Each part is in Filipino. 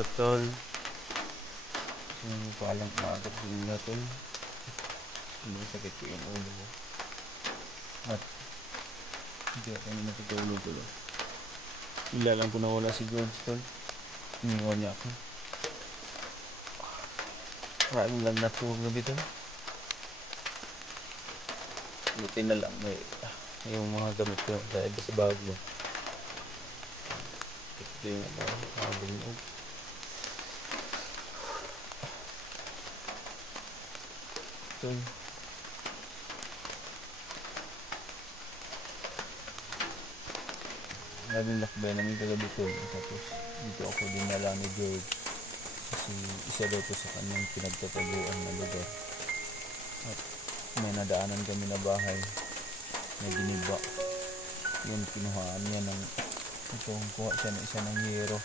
What's up, tol? Palang umagat din na, tol. Sakit ko yung ulo ko. At hindi ako natutulog, tol. Bigla lang po nawala si George, tol. Iniwan niya ako. Maraming lagnat ko gabi, tol. Buti na lang may yung mga gamit ko dahil sa bag mo. Ito yung habang loob. Tol. Laging lakbay namin kagabi, tol. Tapos dito ako dinala ni George. Kasi isa daw to sa kanyang pinagtataguan na lugar. At may nadaanan kami na bahay na giniba. Yun, kinuhaan niya ng kuha siya ng isa ng yero.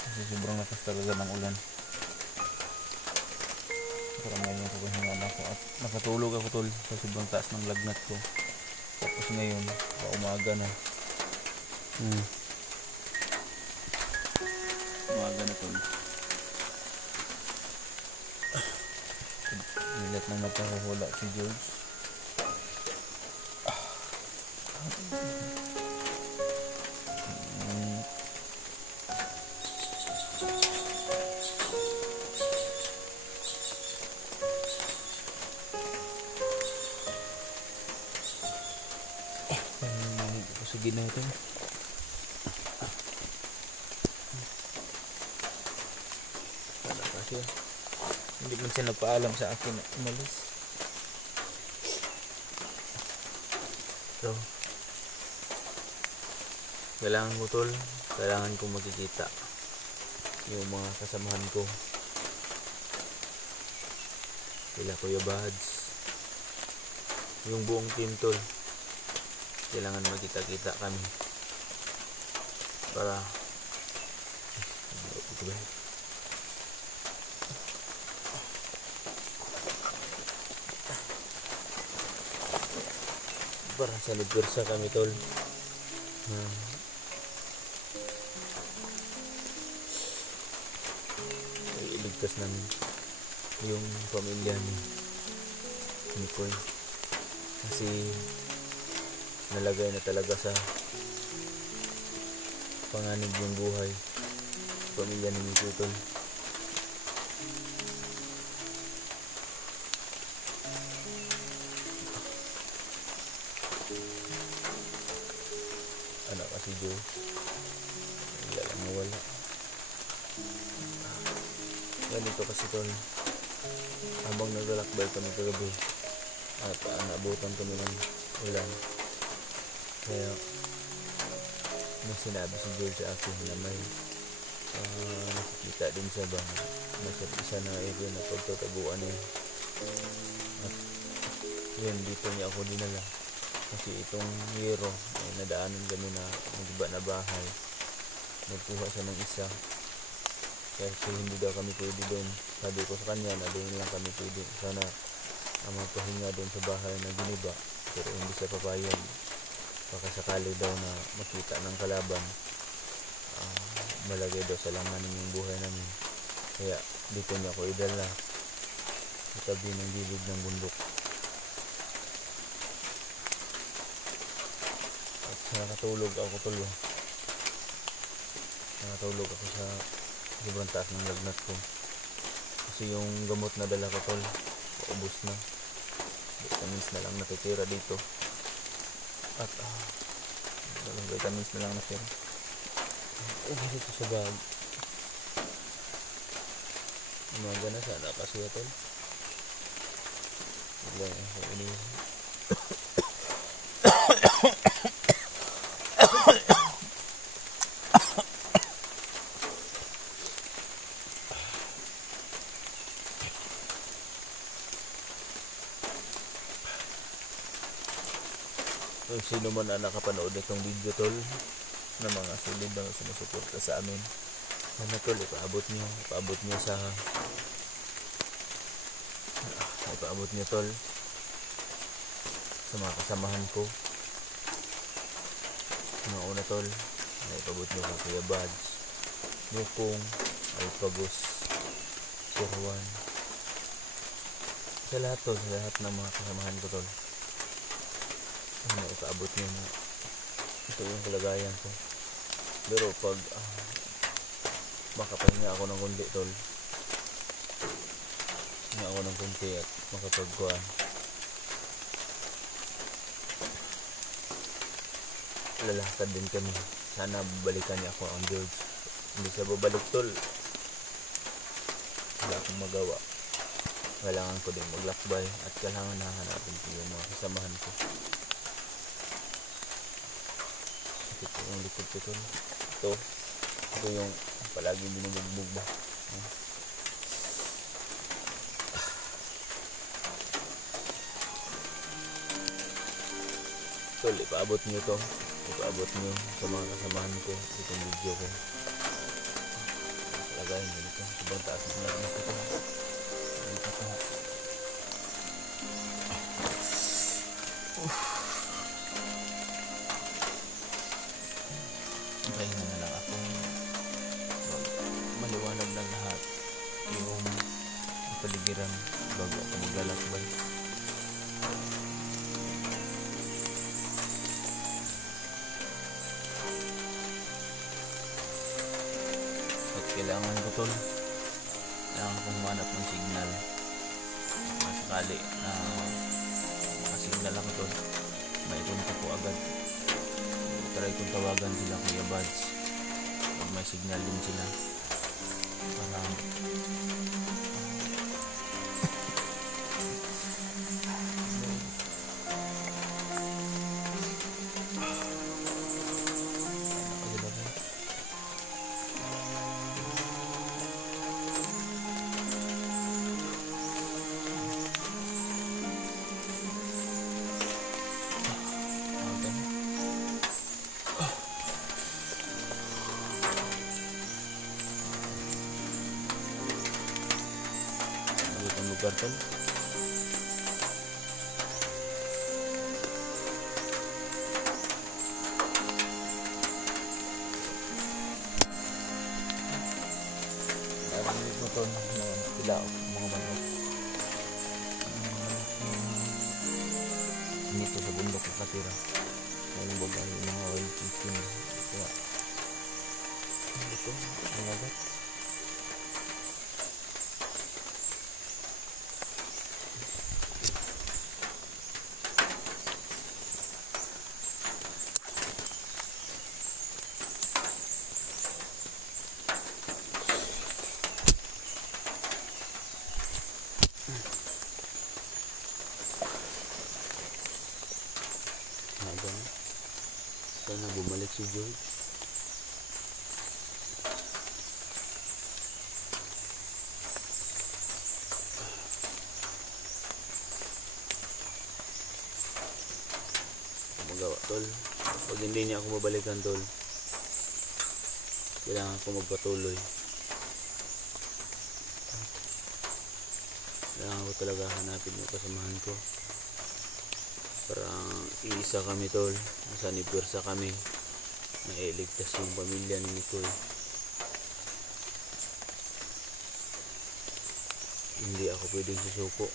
Kasi sobrang lakas talaga ng ulan. Parang ngayon papahingaan ako at nakatulog ako, tol, sa sobrang taas ng lagnat ko. Tapos ngayon umaga na. Umaga na, tol. Nilat na napakawala si George. Sige na ito. Wala kasi. Hindi man siya nagpaalam sa akin na umalis. So, kailangan ko, tol. Kailangan ko makikita yung mga kasamahan ko. Kila Kuya Bads. Yung buong team, tol. Kailangan magkita-kita kami para sa ligursa kami, tol. Iligtas namin yung pamilya ni Koy kasi nalagay na talaga sa panganib yung buhay pamilya ni Mikoy, tol. Anak kasi Joe, wala lang nawala. Ganito kasi, tol, habang naglalakbay kami kagabi at naabutan kami ng ulan. Kaya may sinabi si George sa akin na may nakikita din siya ba nasa isa na area na pagtataguan niya. At yun, dito niya ako dinala kasi itong yero ay nadaanan kami na magiba na bahay. Nagkuha siya ng isa kasi hindi daw kami pwede doon. Sabi ko sa kanya na doon lang kami pwede, sana magpahinga doon sa bahay na giniba, pero hindi siya papayag. Baka sakali daw na makita ng kalaban, malagay daw sa langanin yung buhay namin. Kaya dito niya ako idala sa tabi ng gilid ng bundok. At nakatulog ako, tol. Nakatulog ako sa sobrang taas ng lagnat ko kasi yung gamot na dala ko, tol, paubos na. Vitamins na lang natitira dito. At dalang vitamins na lang natira dito sa bag. Umaga na sana kasi, tol. Bigla ako kung sino man ang nakapanood nitong video, tol, na mga solid na sumusuporta sa amin, ano, tol, ipaabot nyo tol sa mga kasamahan ko. Mga una, tol, na ipaabot nyo kay Kuya Bads, Yukong, Alpagos, Sirwan. Sa lahat tol, sa lahat ng mga kasamahan ko tol. Ano, ikaabot nyo na ito yung kalagayan ko. Pero pag makapahinga ako ng kundi tol, hinga ako ng kunti at makapagkuhan, lalakad din kami. Sana babalikan niya ako ang George. Hindi siya babalik tol, wala akong magawa. Kailangan ko din maglakbay at kailangan nahanapin ko yung mga kasamahan ko. Ito yung likod ko tol. Ito yung palaging binubugbog ba. Tol, ipaabot nyo to. Ipaabot nyo sa mga kasamahan ko itong video ko. Palagayin nyo dito. Sobrang taas na lang ito. Dito to. Pahinga na lang ako. Maliwanag na lahat yung paligiran bago ako maglalakbay. Kailangan ko tol, kailangan kong humanap ng signal. Sakali na makasignal ako tol, may kontak ko agad. Try kong tawagan sila Kuya Buds pag may signal din sila para lugar tol. Narinig mo tol ng pila o mga manok. Dito sa bundok nakatira. Ang babae ng mga wild chicken. Kaya ito, ang agat. Sana bumalik si George. Magawa tol. Pag hindi niya ako mabalikan tol, kailangan ko magpatuloy. Kailangan ko talaga hanapin yung kasamahan ko. Parang iisa kami tol, nasa anibersa kami, nailigtas yung pamilya ni Nicole. Hindi ako pwedeng susuko,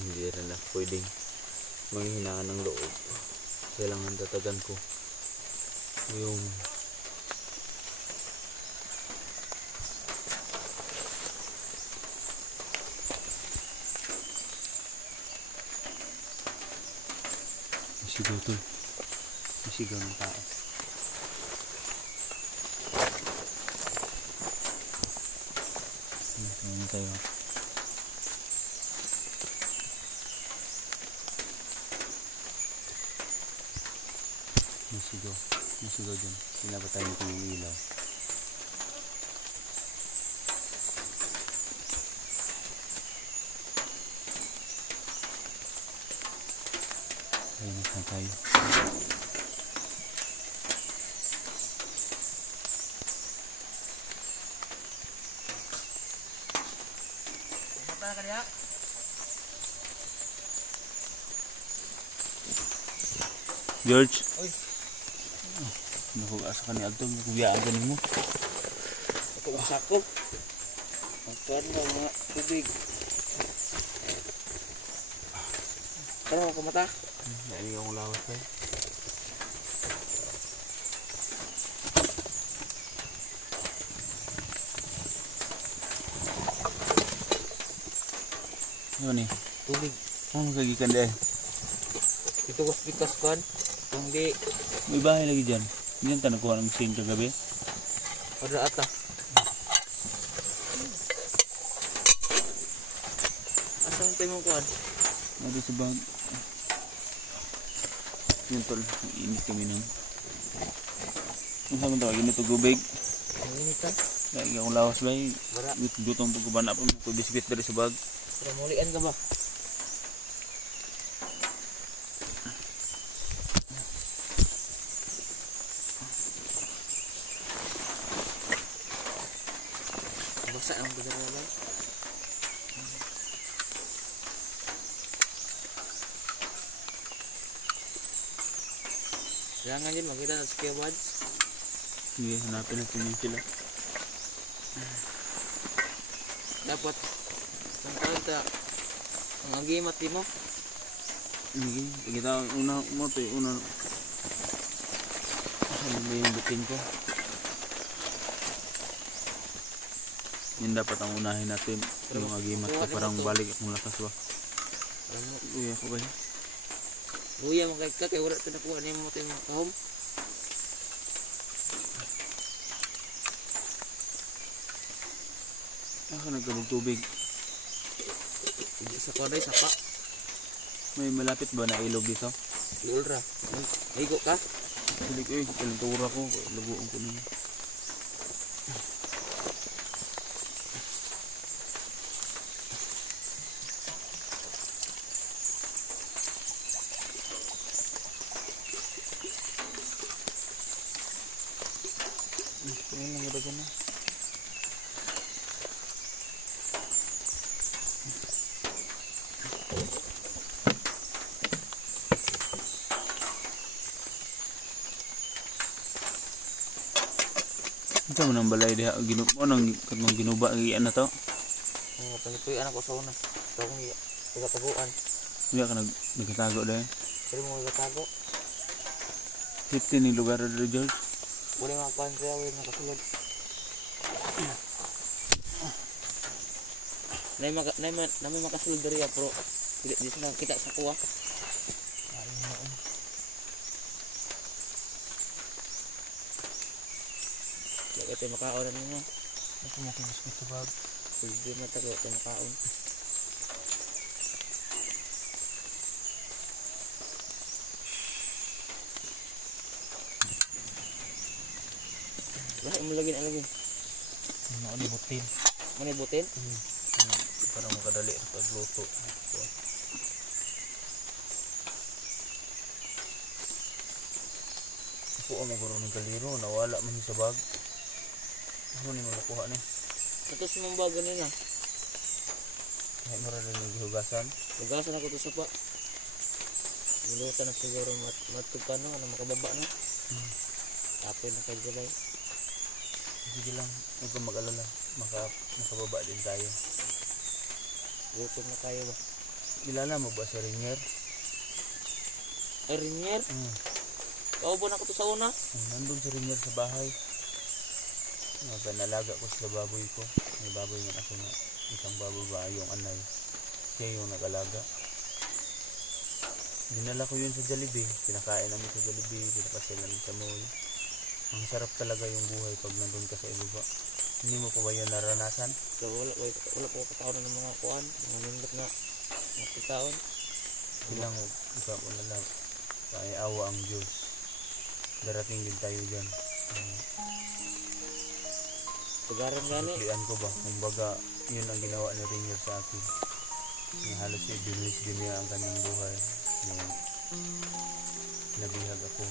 hindi rin ako pwedeng manghihinaan ng loob. Kailangan tatagan ko yung sigaw tol, sigaw ng tao. Ano tayo? Masigaw dyan. Pinapatay nito yung ilaw. Ayun na tayo. George. Oy. Naku asa ka ni Adto, kubiyaan ka nimo. Ako ang sakop. Magkuhan na mga tubig. Tara ako mata. Naili akong lawas kay. Ano ni? Tubig. Ano kagikan deh? Ito was bikas kuhan. Kung di, May bahay lagi dyan. Diyan ta nakuha ng sing kagabi. pada ata. Asang tayo mong kuhan? Ano sa bag? Yun tol, init kami nang. Ano sa mga tawagin ito gubig? Ang init ha? Lagi akong lawas ba? Bara. Gutong pagkubana pa mo. Biskuit dari sa bag. Pero mulian ka ba? Basa ang bigyan ba? Jangan din makita na sa buds. Sige, hanapin natin yung sila. Dapat kung kaya ang agimat mo. Sige, kita una mo to una. Saan ba yung butin ko? Yan dapat ang unahin natin. Yung agimat ko parang balik akong lakas ba. Uy ako ba yun? Uya mo kay wala ito nakuha niya mo ito yung kahom. Ako nagkabog tubig. Hindi sa koday, sapa. May malapit ba na ilog dito? Ulra. Higo ka? Hindi ko ilang tura ko. Laguan ko nila. Ayan lang gada na. Ito mo nang balay diha kanong ginuba giyan na to. Oo, panipuy anak ko sa una. Ito akong tagataguan. Hindi ka nagkatago dahil. Pero mo tagatago. 15 ni lugar dito George. Boleh makan saya weh nakasulod. Nami makasulod dari ya bro. Tidak di sana kita sa kuha. Lagi tayo makaon na mo. Ako mo kinis ko sa bag. Pwede na tayo makaon. Wala mo lagi na lagi. Ano ni butin? Mana butin? Para makadali sa pagluto. Ako ang magkaroon ng kaliro, nawala man sa bag. Ano ni malakuha ni? Tapos mong bago nila. Kahit marami ng gihugasan. Hugasan ako to sa pa. Nilutan na siguro matugkan no, ano makababa na. Tapos na kayo gabay. Sige lang, huwag kang mag-alala. Makababa din tayo. Gutom na kayo ba? Kilala mo ba si Rinier? Ay, Rinier? Kaubo na ko to sa una. Nandun si Rinier sa bahay. Nalaga ko sa baboy ko. May baboy man ako na isang baboy ba yung anay. Siya yung nag-alaga. Dinala ko yun sa Jollibee. Pinakain namin sa Jollibee. Pinapasyalan sa mall. Ang sarap talaga yung buhay pag nandun ka sa ibaba. Hindi mo pa ba yan naranasan? So, wala po kataon ng mga kuan. Mga nindot na makitaon. Bilang ikaw mo na lang. Kaya awa ang Diyos. Darating din tayo dyan. Tugaran gani. Suklian ko ba? Kumbaga, yun ang ginawa ni Rinier sa akin. Yung halos ibinis din niya ang kanyang buhay. Yung nabihag ako.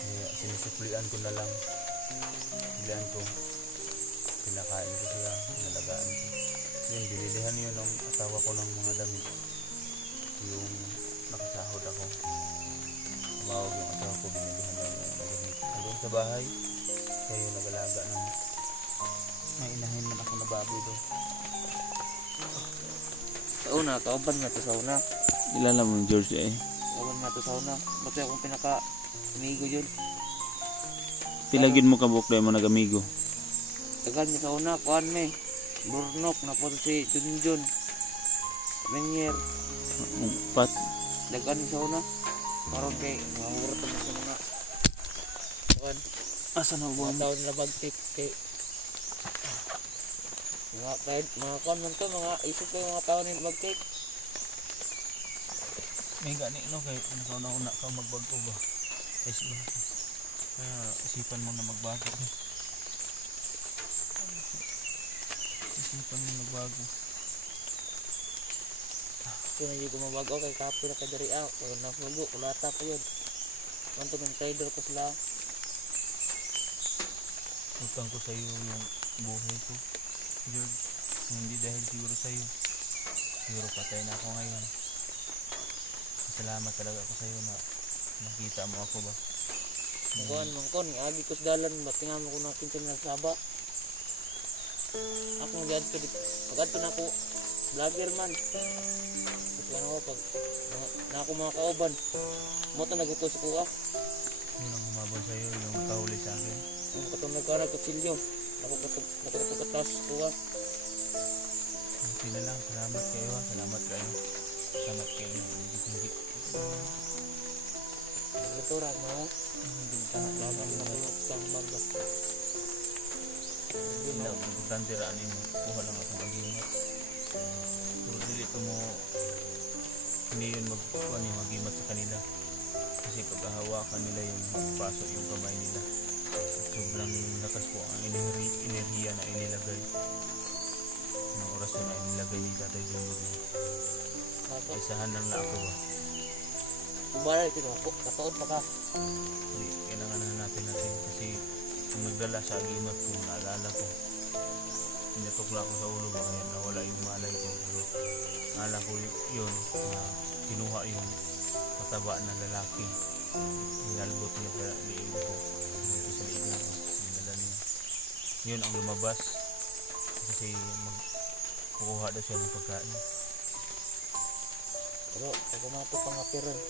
Kaya sinisuklian ko na lang. Suklian ko. Pinakain ko siya. Nalagaan ko. Yun, binilihan yun ng asawa ko ng mga damit. Yung nakasahod ako. tumawag yung asawa ko, binilihan ng gamit. Doon sa bahay, kaya yung nag-alaga ng may inahin man ako na baboy doon. Sa una, kauban na to sa una. Ilala mo yung George eh. Kauban na to sa una. Ba't akong pinaka-amigo yun? Pilagin mo ka bukla mo nag-amigo. Tagal niya sa una, kuhan me. Burnok, na po si Junjun. Menier. Pat. Dagan niya sa una. Parang kay, mahuratan na sa mga. Kuhan. Asa na Mga buwan mo? taon na bagtik kay. Mga kuhan man to, mga isip ko yung mga taon na bagtik. May gani no kay una ka magbago ba? Yes ba? Kaya isipan mo na magbago. Isipan mo magbago. So na yung gumabago kay kapo na kadari out. Kaya nasugo, kulata pa yun. Kanto ng trader ko sila. Utang ko sa iyo yung buhay ko, George. Hindi dahil siguro sa iyo. Siguro patay na ako ngayon. Salamat talaga ako sa iyo na nakita mo ako ba. Kuhan mangkon, agi ko sa dalan, batingan mo ko natin sa nagsaba. Ako nag-adto dito. Pag-adto na ako, vlogger man. Kasi ano ako, pag na ako mga kauban, mo ito nagutos ko ah. Yun ang humabol sa iyo, yung kahuli sa akin. Ang katong nagkarag kutsilyo, ako katas ko ah. Okay na lang, salamat kayo ha. Salamat kayo. Salamat kayo. Hindi. Naglutura mo, laban na tulog sa baga. Hindi lang, importante raanin mo. Kuha lang akong agimat. Pero dili ito mo, hindi yun magkuha yung agimat sa kanila. Kasi pag hawakan nila yung magpasok yung kamay nila. Sobrang lakas po ang enerhiya na inilagay. Ng orasyon na inilagay ni Tatay Jumbo. Isahan lang na ako ba? Kubaray ito ako, kataon pa ka. Hindi, kailangan natin kasi kung nagdala sa agimat ko, naalala ko. Pinatukla ko sa ulo ba kaya nawala yung malay ko. Pero naalala ko yun na kinuha yung mataba na lalaki. Inalbot niya sa liig ko. Dito sa liig ko. Dinala niya. Yun ang lumabas. Kasi kukuha daw siya ng pagkain. Pero pag umato pang apiron,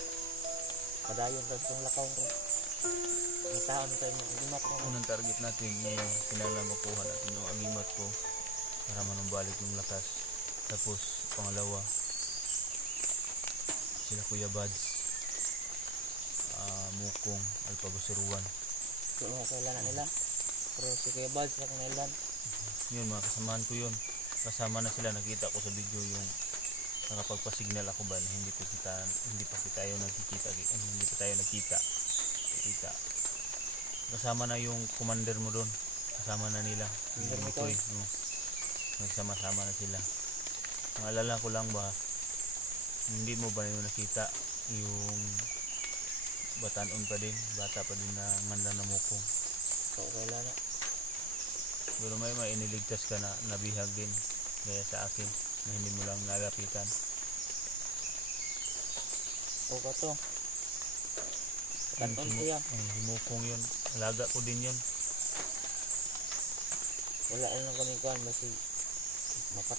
padayon daw sa lakaw rin. May taon tayo mga agimat ko. Unang target natin yung kinala makuha natin yung agimat ko para manumbalik yung lakas. Tapos pangalawa, sila Kuya Bads, Mukong, Alpagusiruan. Yung mga kailangan nila. Pero si Kuya Bads na kailan. Yun, mga kasamahan ko yun. Kasama na sila, nakita ko sa video yung nakapagpa-signal ako ba na hindi pa tayo nakita. Kasama na yung commander mo doon. Kasama na nila. Hindi ko nagsama-sama na sila. Ang alala ko lang ba, hindi mo ba yung nakita yung batanon pa din, bata pa din na manla na Mukong. So kailangan. Pero may iniligtas ka na nabihag din gaya sa akin na hindi mo lang nalapitan. O ka to. Katon siya. Si Mukong yun, alaga ko din yun. Wala lang kami kuhan, basi mapatay.